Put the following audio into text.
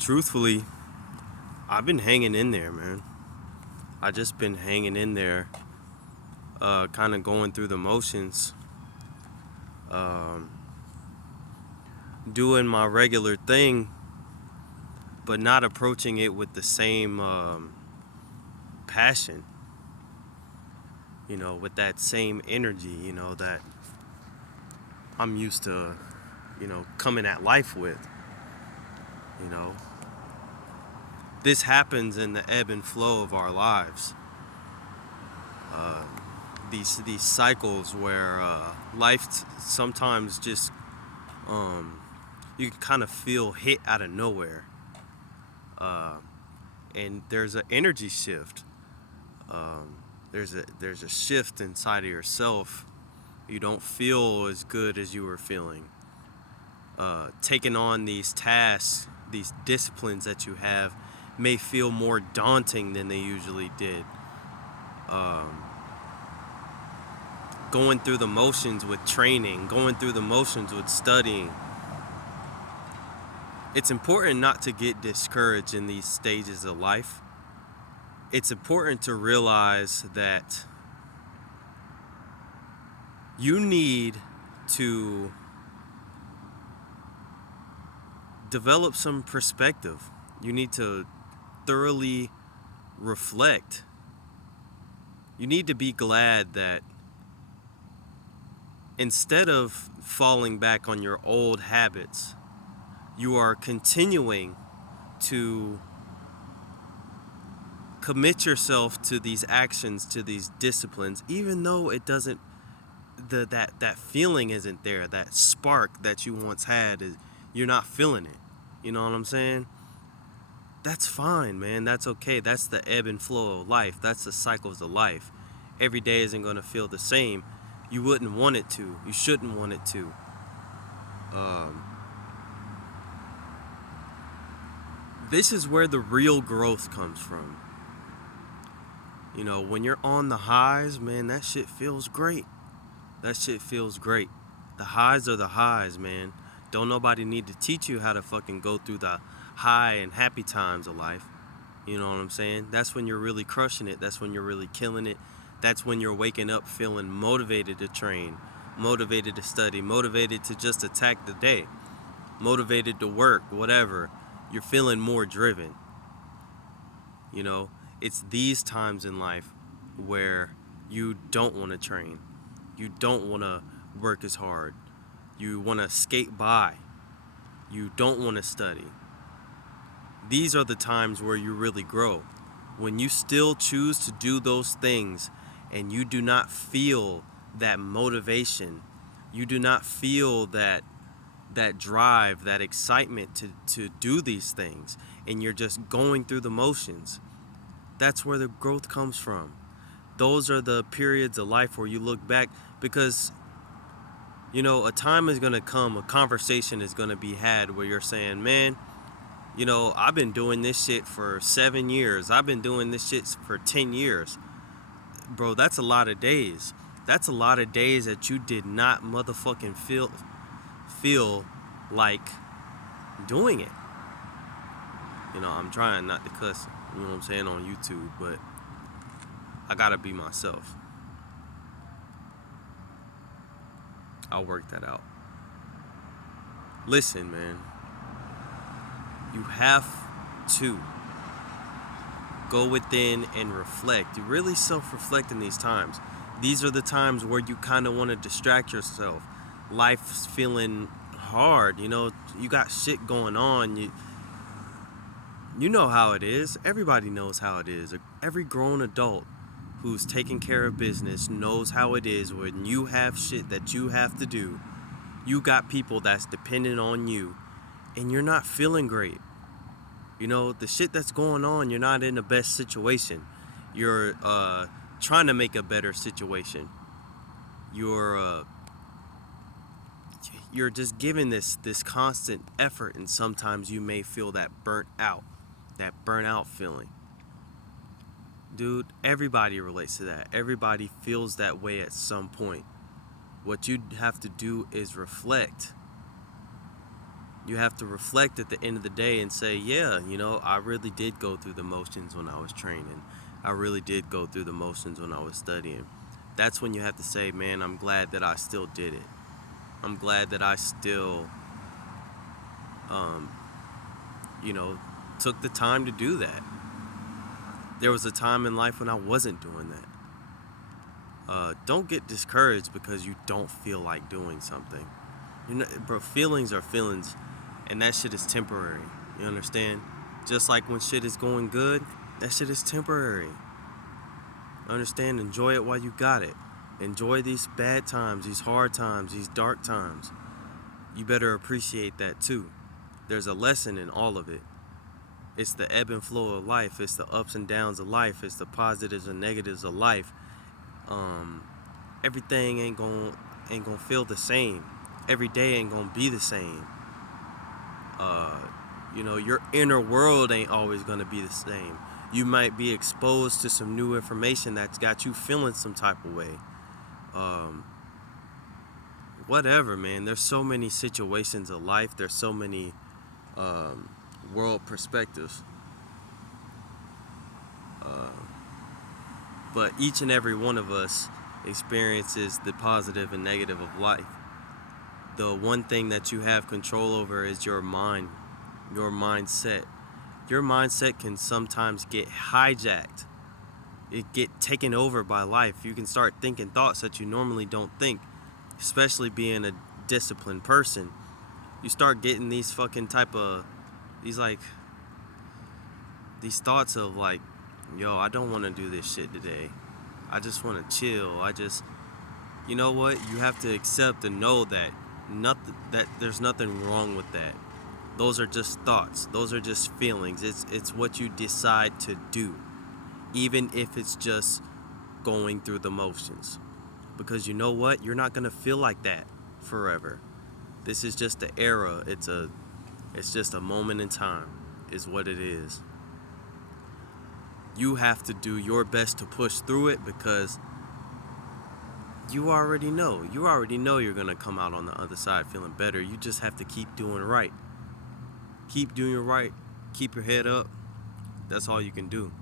Truthfully, I've been hanging in there, man. I just been hanging in there, kind of going through the motions, um, doing my regular thing, but not approaching it with the same passion, with that same energy, that I'm used to, coming at life with, you know. This happens in the ebb and flow of our lives. Uh, these cycles where life sometimes just um, you can kind of feel hit out of nowhere, uh, and there's an energy shift. There's a shift inside of yourself. You don't feel as good as you were feeling. Taking on these tasks, these disciplines that you have, may feel more daunting than they usually did. Um, Going through the motions with training, going through the motions with studying. It's important not to get discouraged in these stages of life. It's important to realize that you need to develop some perspective. You need to thoroughly reflect. You need to be glad that instead of falling back on your old habits, you are continuing to commit yourself to these actions, to these disciplines, even though it doesn't that feeling isn't there, that spark that you once had you're not feeling it. You know what I'm saying? That's fine, man. That's okay. That's the ebb and flow of life. That's the cycles of life. Every day isn't going to feel the same. You wouldn't want it to. You shouldn't want it to. Um, this is where the real growth comes from. When you're on the highs, man, that shit feels great. That shit feels great. The highs are the highs, man. Don't nobody need to teach you how to fucking go through the high and happy times of life. You know what I'm saying? That's when you're really crushing it. That's when you're really killing it. That's when you're waking up feeling motivated to train, motivated to study, motivated to just attack the day, motivated to work, whatever. You're feeling more driven. It's these times in life where you don't want to train. You don't want to work as hard. You want to skate by. You don't want to study. These are the times where you really grow. When you still choose to do those things and you do not feel that motivation, you do not feel that drive, that excitement to do these things, and you're just going through the motions, that's where the growth comes from. Those are the periods of life where you look back, because a time is going to come, a conversation is going to be had where you're saying, man, I've been doing this shit for 7 years. I've been doing this shit for 10 years. Bro, that's a lot of days. That's a lot of days that you did not motherfucking feel like doing it. I'm trying not to cuss, you know what I'm saying, on YouTube, but I gotta be myself. I'll work that out. Listen, man. You have to go within and reflect. You really self-reflect in these times. These are the times where you kind of want to distract yourself. Life's feeling hard. You got shit going on. You know how it is. Everybody knows how it is. Every grown adult who's taking care of business knows how it is when you have shit that you have to do. You got people that's dependent on you, and you're not feeling great. The shit that's going on, you're not in the best situation. You're trying to make a better situation. You're just giving this constant effort, and sometimes you may feel that burnt out feeling. Dude, everybody relates to that. Everybody feels that way at some point. What you have to do is reflect. You have to reflect at the end of the day and say, yeah, I really did go through the motions when I was training. I really did go through the motions when I was studying. That's when you have to say, man, I'm glad that I still did it. I'm glad that I still, um, you know, took the time to do that. There was a time in life when I wasn't doing that. Don't get discouraged because you don't feel like doing something. Bro, feelings are feelings, and that shit is temporary. You understand? Just like when shit is going good, that shit is temporary. Understand? Enjoy it while you got it. Enjoy these bad times, these hard times, these dark times. You better appreciate that too. There's a lesson in all of it. It's the ebb and flow of life. It's the ups and downs of life. It's the positives and negatives of life. Everything ain't gonna feel the same. Every day ain't gonna be the same. Your inner world ain't always gonna be the same. You might be exposed to some new information that's got you feeling some type of way. Whatever, man. There's so many situations of life. There's so many world perspectives. But each and every one of us experiences the positive and negative of life. The one thing that you have control over is your mind, your mindset. Your mindset can sometimes get hijacked. It get taken over by life. You can start thinking thoughts that you normally don't think, especially being a disciplined person. You start getting these fucking these thoughts of like, yo, I don't want to do this shit today. I just want to chill. You know what? You have to accept and know that there's nothing wrong with that. Those are just thoughts. Those are just feelings. It's what you decide to do, even if it's just going through the motions. Because you know what? You're not gonna feel like that forever. This is just an era. It's just a moment in time, is what it is. You have to do your best to push through it because you already know. You already know you're gonna come out on the other side feeling better. You just have to keep doing right. Keep doing right. Keep your head up. That's all you can do.